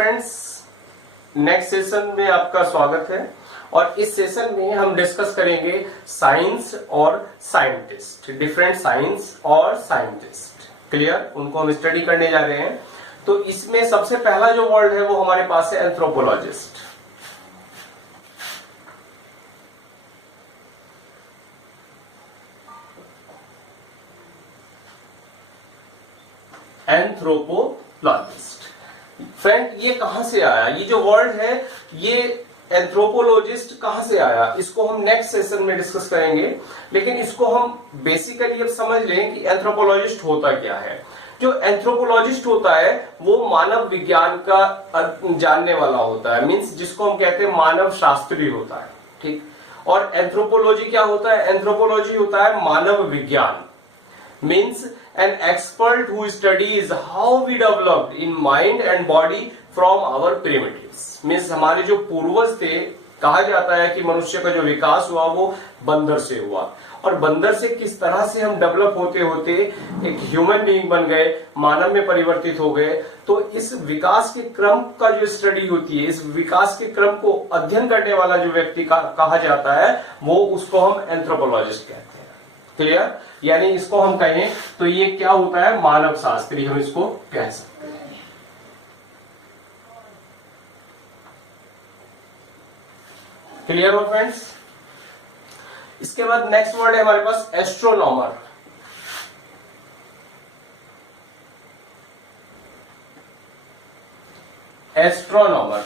Friends, next session में आपका स्वागत है और इस सेशन में हम डिस्कस करेंगे साइंस और साइंटिस्ट, डिफरेंट साइंस और साइंटिस्ट। क्लियर? उनको हम स्टडी करने जा रहे हैं। तो इसमें सबसे पहला जो वर्ड है वो हमारे पास है एंथ्रोपोलॉजिस्ट। एंथ्रोपोलॉजिस्ट फ्रेंड, ये कहां से आया? ये जो वर्ड है ये एंथ्रोपोलॉजिस्ट कहां से आया, इसको हम नेक्स्ट सेशन में डिस्कस करेंगे। लेकिन इसको हम बेसिकली अब समझ लें कि एंथ्रोपोलॉजिस्ट होता क्या है। जो एंथ्रोपोलॉजिस्ट होता है वो मानव विज्ञान का जानने वाला होता है, मींस जिसको हम कहते हैं मानव शास्त्री होता है। ठीक। और एंथ्रोपोलॉजी क्या होता है? एंथ्रोपोलॉजी होता है मानव विज्ञान, means an expert who studies how we developed in mind and body from our primitives। means हमारे जो पूर्वज थे, कहा जाता है कि मनुष्य का जो विकास हुआ वो बंदर से हुआ, और बंदर से किस तरह से हम डेवलप होते होते एक ह्यूमन बीइंग बन गए, मानव में परिवर्तित हो गए। तो इस विकास के क्रम का जो स्टडी होती है, इस विकास के क्रम को अध्ययन करने वाला जो व्यक्ति का कहा जाता है वो उसको हम एंथ्रोपोलॉजिस्ट कहते हैं। क्लियर? यानी इसको हम कहें तो ये क्या होता है? मानव शास्त्री हम इसको कह सकते हैं। क्लियर हो फ्रेंड्स? इसके बाद नेक्स्ट वर्ड है हमारे पास एस्ट्रोनॉमर। एस्ट्रोनॉमर,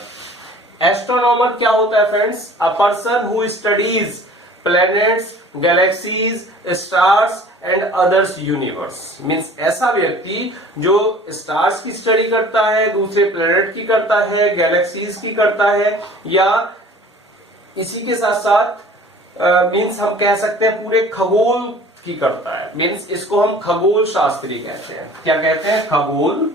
एस्ट्रोनॉमर क्या होता है friends? A person who studies planets, galaxies, stars and others universe। Means ऐसा व्यक्ति जो स्टार्स की स्टडी करता है, दूसरे प्लेनेट की करता है, गैलेक्सीज की करता है, या इसी के साथ साथ मीन्स हम कह सकते हैं पूरे खगोल की करता है। मीन्स इसको हम खगोल शास्त्री कहते हैं। क्या कहते हैं? खगोल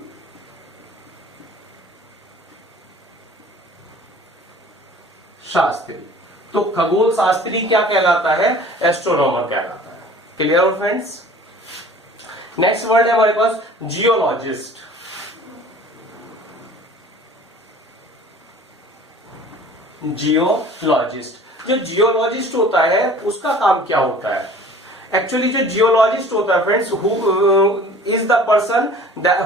शास्त्री। तो खगोल शास्त्री क्या कहलाता है? एस्ट्रोनॉमर कहलाता है। क्लियर हो फ्रेंड्स? नेक्स्ट वर्ड है हमारे पास जियोलॉजिस्ट। जियोलॉजिस्ट, जो जियोलॉजिस्ट होता है उसका काम क्या होता है? एक्चुअली जो जियोलॉजिस्ट होता है friends, who is the person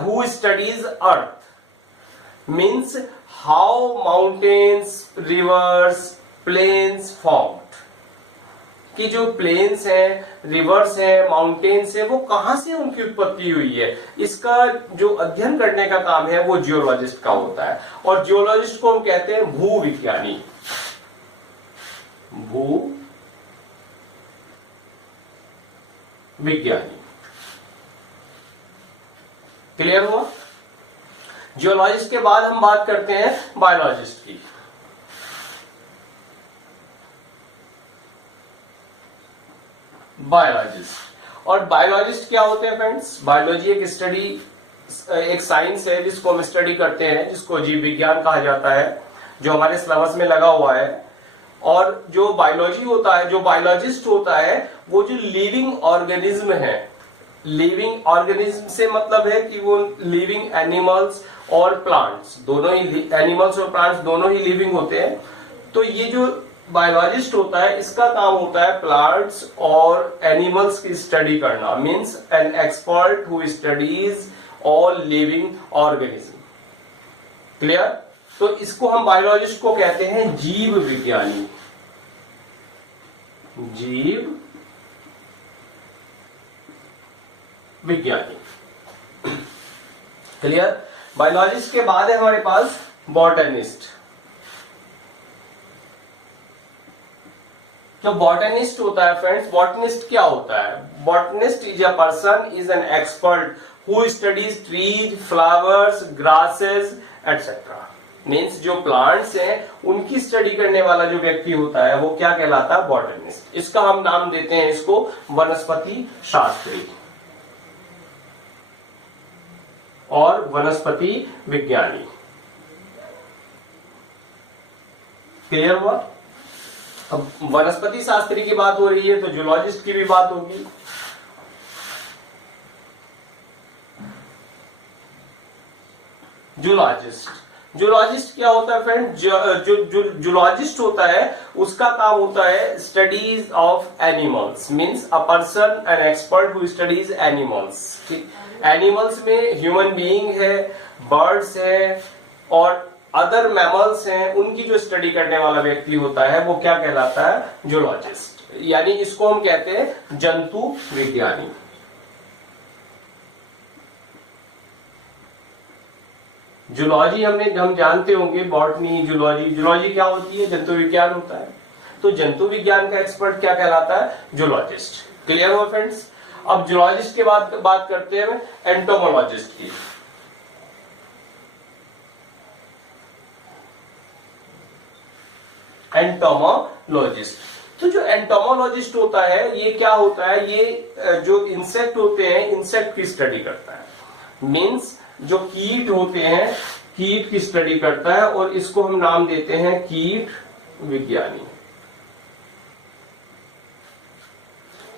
who studies earth. Means how mountains, rivers, plains formed, कि जो प्लेन्स हैं, रिवर्स हैं, माउंटेन्स हैं, वो कहां से उनकी उत्पत्ति हुई है, इसका जो अध्ययन करने का काम है वो जियोलॉजिस्ट का होता है। और जियोलॉजिस्ट को हम कहते हैं भूविज्ञानी। भूविज्ञानी। क्लियर हुआ? जियोलॉजिस्ट के बाद हम बात करते हैं बायोलॉजिस्ट की। बायोलॉजिस्ट, और बायोलॉजिस्ट क्या होते हैं फ्रेंड्स? बायोलॉजी एक स्टडी, एक साइंस है जिसको हम स्टडी करते हैं, जिसको जीव विज्ञान कहा जाता है, जो हमारे सिलेबस में लगा हुआ है। और जो बायोलॉजी होता है, जो बायोलॉजिस्ट होता है, वो जो लिविंग ऑर्गेनिज्म है, लिविंग ऑर्गेनिज्म से मतलब है कि वो लिविंग एनिमल्स और प्लांट्स, दोनों ही एनिमल्स और प्लांट्स दोनों ही लिविंग होते हैं। तो ये जो बायोलॉजिस्ट होता है इसका काम होता है प्लांट्स और एनिमल्स की स्टडी करना। Means an expert who studies all living organism. Clear? तो इसको हम बायोलॉजिस्ट को कहते हैं जीव विज्ञानी। जीव विज्ञानी। क्लियर? बायोलॉजिस्ट के बाद है हमारे पास बॉटनिस्ट। जो बॉटनिस्ट होता है फ्रेंड्स, बॉटनिस्ट क्या होता है? Botanist is a person, is an expert who studies trees, flowers, grasses etcetera. Means जो प्लांट्स हैं उनकी स्टडी करने वाला जो व्यक्ति होता है वो क्या कहलाता है? बॉटनिस्ट। इसका हम नाम देते हैं इसको वनस्पति शास्त्री और वनस्पति विज्ञानी। क्लियर हुआ? अब वनस्पति शास्त्री की बात हो रही है तो जूलॉजिस्ट की भी बात होगी। जूलॉजिस्ट, जूलॉजिस्ट क्या होता है फ्रेंड? जो जूलॉजिस्ट होता है उसका काम होता है studies of animals, means a person an expert who studies animals. Animals में ह्यूमन बीइंग है, बर्ड्स है और अदर मैमल्स हैं, उनकी जो स्टडी करने वाला व्यक्ति होता है वो क्या कहलाता है? जूलॉजिस्ट। यानी इसको हम कहते हैं जंतु विज्ञानी। जूलॉजी हम जानते होंगे, बॉटनी, जूलॉजी। जूलॉजी क्या होती है? जंतु विज्ञान होता है। तो जंतु विज्ञान का एक्सपर्ट क्या कहलाता है? जूलॉजिस्ट। क्लियर हुआ फ्रेंड्स? अब जूलॉजिस्ट के बाद बात करते हैं एंटोमोलॉजिस्ट की। एंटोमोलॉजिस्ट, तो जो एंटोमोलॉजिस्ट होता है ये क्या होता है? ये जो इंसेक्ट होते हैं, इंसेक्ट की स्टडी करता है। मींस जो कीट होते हैं, कीट की स्टडी करता है और इसको हम नाम देते हैं कीट विज्ञानी।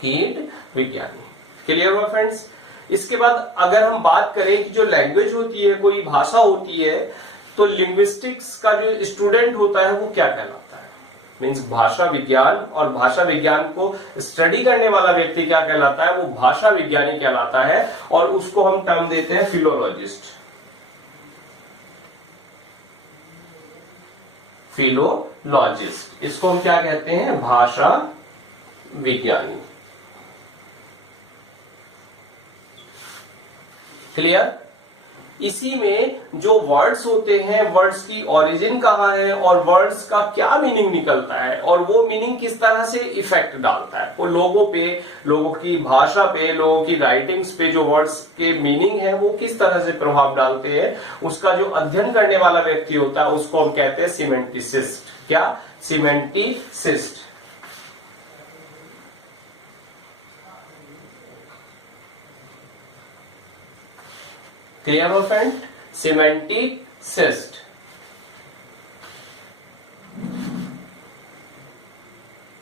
कीट विज्ञानी। क्लियर हुआ फ्रेंड्स? इसके बाद अगर हम बात करें कि जो लैंग्वेज होती है, कोई भाषा होती है, तो लिंग्विस्टिक्स का जो स्टूडेंट होता है वो क्या कहलाता है? मीन्स भाषा विज्ञान, और भाषा विज्ञान को स्टडी करने वाला व्यक्ति क्या कहलाता है? वो भाषा विज्ञानी कहलाता है और उसको हम टर्म देते हैं फिलोलॉजिस्ट। फिलोलॉजिस्ट, इसको हम क्या कहते हैं? भाषा विज्ञानी। क्लियर? इसी में जो वर्ड्स होते हैं, वर्ड्स की ओरिजिन कहाँ है और वर्ड्स का क्या मीनिंग निकलता है और वो मीनिंग किस तरह से इफेक्ट डालता है, वो लोगों पे, लोगों की भाषा पे, लोगों की राइटिंग्स पे जो वर्ड्स के मीनिंग है वो किस तरह से प्रभाव डालते हैं, उसका जो अध्ययन करने वाला व्यक्ति होता है उसको हम कहते हैं सीमेंटिसिस्ट। क्या? सीमेंटिसिस्ट। क्लियर हो फ्रेंड? सीमेंटिसिस्ट।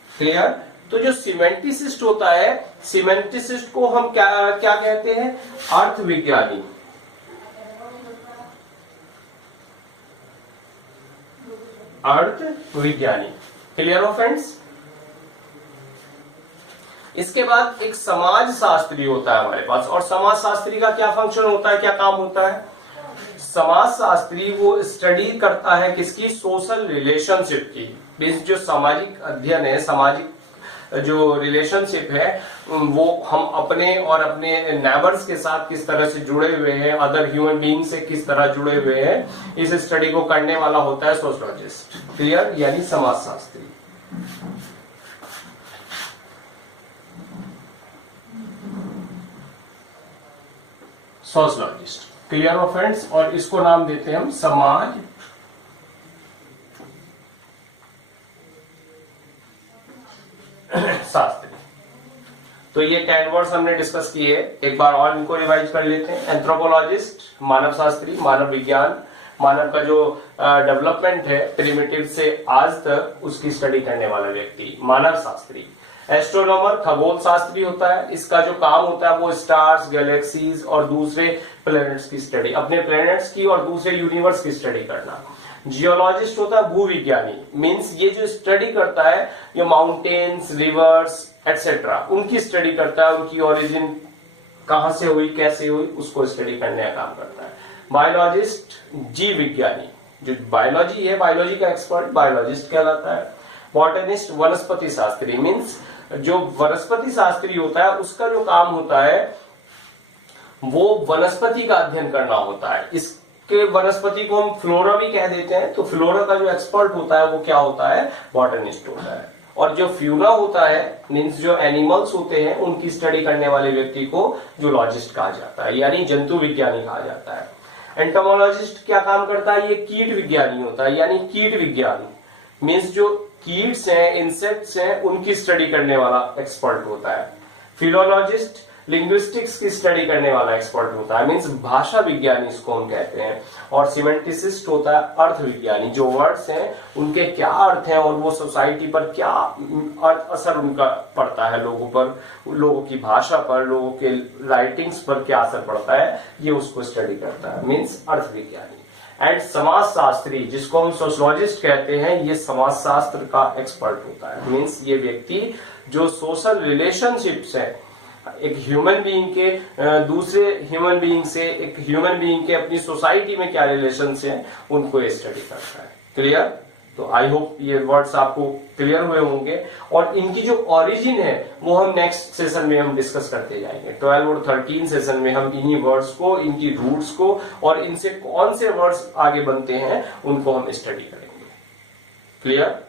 क्लियर? तो जो सीमेंटिसिस्ट होता है, सीमेंटिसिस्ट को हम क्या क्या कहते हैं? अर्थ विज्ञानी। अर्थ विज्ञानी। क्लियर हो फ्रेंड्स? इसके बाद एक समाज शास्त्री होता है हमारे पास, और समाज शास्त्री का क्या फंक्शन होता है, क्या काम होता है? समाज शास्त्री वो स्टडी करता है किसकी? सोशल रिलेशनशिप की। मींस जो सामाजिक अध्ययन है, सामाजिक जो रिलेशनशिप है, वो हम अपने और अपने नेबर्स के साथ किस तरह से जुड़े हुए हैं, अदर ह्यूमन बीइंग से किस तरह जुड़े हुए हैं, इस स्टडी को करने वाला होता है सोशलॉजिस्ट। क्लियर? यानी समाज शास्त्री। सोशलॉजिस्ट। क्लियर हो फ्रेंड्स? और इसको नाम देते हैं हम समाज शास्त्री। तो ये 10 वर्ड्स हमने डिस्कस किए, एक बार और इनको रिवाइज कर लेते हैं। एंथ्रोपोलॉजिस्ट मानव शास्त्री, मानव विज्ञान, मानव का जो डेवलपमेंट है प्रिमिटिव से आज तक उसकी स्टडी करने वाला व्यक्ति मानव शास्त्री। एस्ट्रोनॉमर खगोल शास्त्री होता है, इसका जो काम होता है वो स्टार्स, गैलेक्सीज और दूसरे प्लैनेट्स की स्टडी, अपने प्लैनेट्स की और दूसरे यूनिवर्स की स्टडी करना। जियोलॉजिस्ट होता है भूविज्ञानी, मींस ये जो स्टडी करता है ये माउंटेन्स, रिवर्स एटसेट्रा, उनकी स्टडी करता है, उनकी ओरिजिन कहां से हुई, कैसे हुई, उसको स्टडी करने का काम करता है। बायोलॉजिस्ट जीव विज्ञानी, जो बायोलॉजी है, बायोलॉजी का एक्सपर्ट बायोलॉजिस्ट कहलाता है। बॉटनिस्ट वनस्पति शास्त्री, मींस जो वनस्पति शास्त्री होता है उसका जो काम होता है वो वनस्पति का अध्ययन करना होता है। इसके वनस्पति को हम फ्लोरा भी कह देते हैं, तो फ्लोरा का जो एक्सपर्ट होता है वो क्या होता है? बॉटनिस्ट होता है। और जो फ्यूरा होता है, मीन्स जो एनिमल्स होते हैं उनकी स्टडी करने वाले व्यक्ति को जूलॉजिस्ट कहा जाता है, यानी जंतु विज्ञानी कहा जाता है। एंटोमोलॉजिस्ट क्या काम करता है? ये कीट विज्ञानी होता है, यानी कीट विज्ञान, मीन्स जो कीट्स हैं, इंसेक्ट्स हैं, उनकी स्टडी करने वाला एक्सपर्ट होता है। फिलोलॉजिस्ट लिंग्विस्टिक्स की स्टडी करने वाला एक्सपर्ट होता है, मीन्स भाषा विज्ञानी इसको हम कहते हैं। और सीमेंटिसिस्ट होता है अर्थ विज्ञानी, जो वर्ड्स हैं उनके क्या अर्थ हैं और वो सोसाइटी पर क्या असर उनका पड़ता है, लोगों पर, लोगों की भाषा पर, लोगों के राइटिंग्स पर क्या असर पड़ता है, ये उसको स्टडी करता है, मीन्स अर्थ विज्ञानी। एंड समाज शास्त्री जिसको हम सोशलॉजिस्ट कहते हैं, ये समाज शास्त्र का एक्सपर्ट होता है। मीन्स ये व्यक्ति जो सोशल रिलेशनशिप्स है एक ह्यूमन बीइंग के दूसरे ह्यूमन बीइंग से, एक ह्यूमन बीइंग के अपनी सोसाइटी में क्या रिलेशंस हैं उनको ये स्टडी करता है। क्लियर? तो आई होप ये वर्ड्स आपको क्लियर हुए होंगे और इनकी जो ओरिजिन है वो हम नेक्स्ट सेशन में हम डिस्कस करते जाएंगे। 12 और 13 सेशन में हम इन्हीं वर्ड्स को, इनकी रूट्स को और इनसे कौन से वर्ड्स आगे बनते हैं उनको हम स्टडी करेंगे। क्लियर?